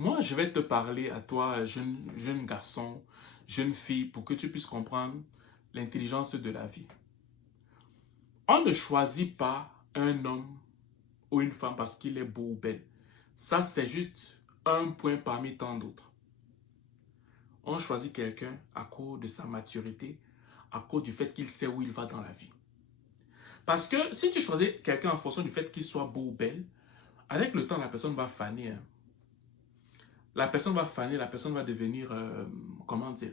Moi, je vais te parler à toi, jeune garçon, jeune fille, pour que tu puisses comprendre l'intelligence de la vie. On ne choisit pas un homme ou une femme parce qu'il est beau ou belle. Ça, c'est juste un point parmi tant d'autres. On choisit quelqu'un à cause de sa maturité, à cause du fait qu'il sait où il va dans la vie. Parce que si tu choisis quelqu'un en fonction du fait qu'il soit beau ou belle, avec le temps, la personne va faner. La personne va faner, la personne va devenir, comment dire,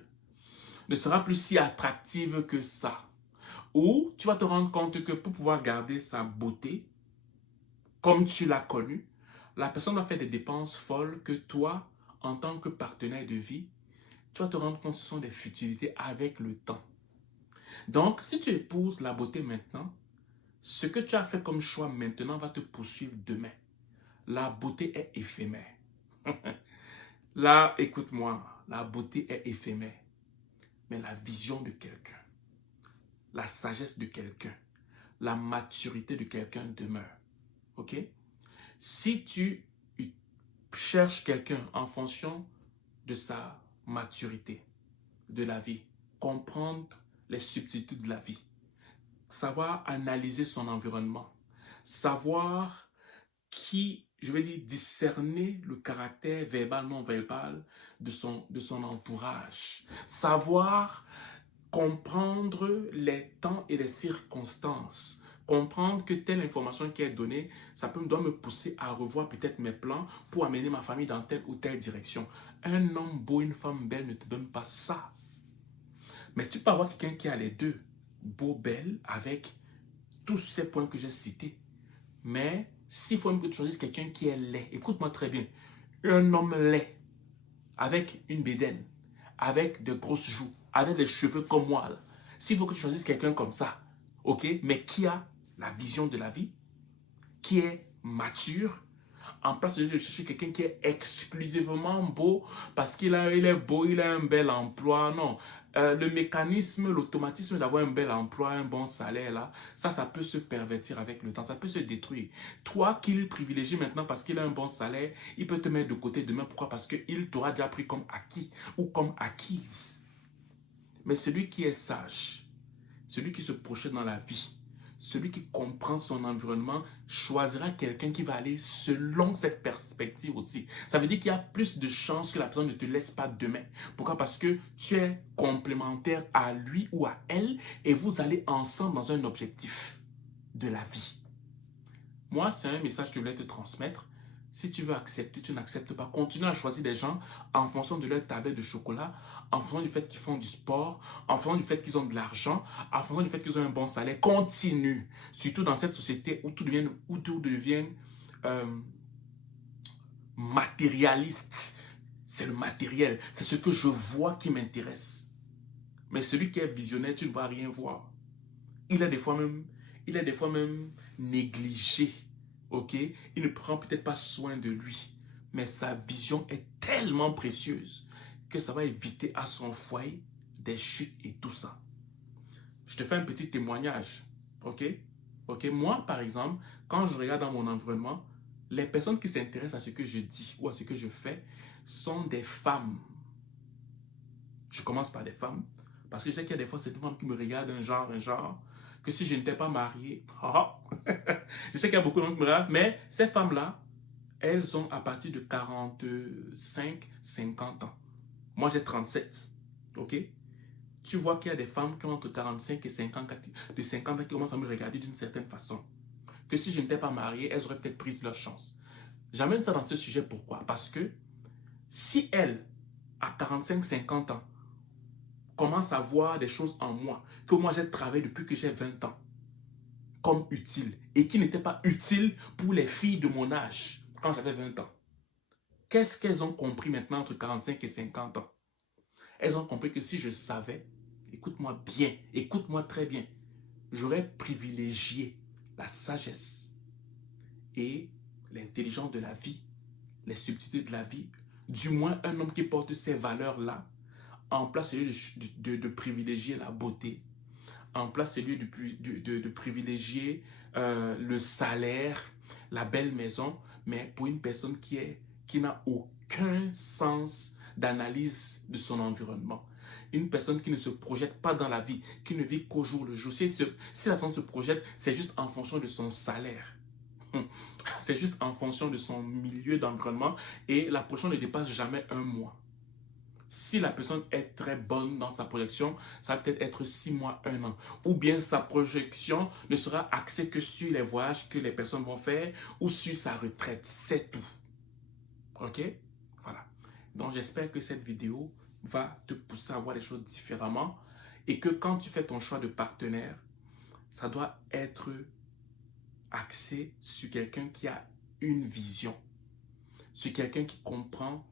ne sera plus si attractive que ça. Ou tu vas te rendre compte que pour pouvoir garder sa beauté, comme tu l'as connue, la personne va faire des dépenses folles que toi, en tant que partenaire de vie, tu vas te rendre compte que ce sont des futilités avec le temps. Donc, si tu épouses la beauté maintenant, ce que tu as fait comme choix maintenant va te poursuivre demain. La beauté est éphémère. Là, écoute-moi, la beauté est éphémère. Mais la vision de quelqu'un, la sagesse de quelqu'un, la maturité de quelqu'un demeure. Ok? Si tu cherches quelqu'un en fonction de sa maturité de la vie, comprendre les subtilités de la vie, savoir analyser son environnement, savoir je veux dire, discerner le caractère verbal, non verbal de son entourage, savoir comprendre les temps et les circonstances, comprendre que telle information qui est donnée, doit me pousser à revoir peut-être mes plans pour amener ma famille dans telle ou telle direction. Un homme beau, une femme belle ne te donne pas ça. Mais tu peux avoir quelqu'un qui a les deux, beau, belle, avec tous ces points que j'ai cités. Mais s'il faut que tu choisisses quelqu'un qui est laid, écoute-moi très bien, un homme laid, avec une bédaine, avec de grosses joues, avec des cheveux comme moi, s'il faut que tu choisisses quelqu'un comme ça, ok, mais qui a la vision de la vie, qui est mature, en place de chercher quelqu'un qui est exclusivement beau parce il est beau, il a un bel emploi. Non, le mécanisme, l'automatisme d'avoir un bel emploi, un bon salaire, là, ça peut se pervertir avec le temps, ça peut se détruire. Toi qu'il privilégie maintenant parce qu'il a un bon salaire, il peut te mettre de côté demain. Pourquoi? Parce qu'il t'aura déjà pris comme acquis ou comme acquise. Mais celui qui est sage, celui qui se projette dans la vie, celui qui comprend son environnement choisira quelqu'un qui va aller selon cette perspective aussi. Ça veut dire qu'il y a plus de chances que la personne ne te laisse pas demain. Pourquoi? Parce que tu es complémentaire à lui ou à elle et vous allez ensemble dans un objectif de la vie. Moi, c'est un message que je voulais te transmettre. Si tu veux accepter, tu n'acceptes pas. Continue à choisir des gens en fonction de leur tablette de chocolat, en fonction du fait qu'ils font du sport, en fonction du fait qu'ils ont de l'argent, en fonction du fait qu'ils ont un bon salaire. Continue. Surtout dans cette société où tout devient matérialiste. C'est le matériel. C'est ce que je vois qui m'intéresse. Mais celui qui est visionnaire, tu ne vas rien voir. Il est des fois même négligé. Ok, il ne prend peut-être pas soin de lui, mais sa vision est tellement précieuse que ça va éviter à son foyer des chutes et tout ça. Je te fais un petit témoignage. Ok, moi, par exemple, quand je regarde dans mon environnement, les personnes qui s'intéressent à ce que je dis ou à ce que je fais sont des femmes. Je commence par des femmes parce que je sais qu'il y a des fois, c'est des femmes qui me regardent un genre. Que si je n'étais pas marié, je sais qu'il y a beaucoup de gens qui me regardent, mais ces femmes-là, elles ont à partir de 45, 50 ans. Moi, j'ai 37, ok? Tu vois qu'il y a des femmes qui ont entre 45 et 50 ans qui commencent à me regarder d'une certaine façon. Que si je n'étais pas marié, elles auraient peut-être pris leur chance. J'amène ça dans ce sujet, pourquoi? Parce que si elles, à 45, 50 ans, commence à voir des choses en moi, que moi j'ai travaillé depuis que j'ai 20 ans, comme utile, et qui n'était pas utile pour les filles de mon âge, quand j'avais 20 ans. Qu'est-ce qu'elles ont compris maintenant entre 45 et 50 ans? Elles ont compris que si je savais, écoute-moi bien, écoute-moi très bien, j'aurais privilégié la sagesse et l'intelligence de la vie, les subtilités de la vie, du moins un homme qui porte ces valeurs-là, en place celui de privilégier la beauté, en place celui de privilégier le salaire, la belle maison, mais pour une personne qui n'a aucun sens d'analyse de son environnement. Une personne qui ne se projette pas dans la vie, qui ne vit qu'au jour le jour. Si la personne se projette, c'est juste en fonction de son salaire. C'est juste en fonction de son milieu d'environnement et la projection ne dépasse jamais un mois. Si la personne est très bonne dans sa projection, ça va peut-être être 6 mois, 1 an. Ou bien sa projection ne sera axée que sur les voyages que les personnes vont faire ou sur sa retraite. C'est tout. Ok? Voilà. Donc j'espère que cette vidéo va te pousser à voir les choses différemment et que quand tu fais ton choix de partenaire, ça doit être axé sur quelqu'un qui a une vision, sur quelqu'un qui comprend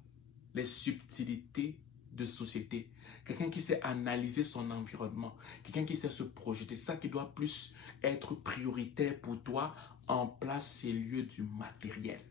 les subtilités de société, quelqu'un qui sait analyser son environnement, quelqu'un qui sait se projeter. C'est ça qui doit plus être prioritaire pour toi en place ces lieux du matériel.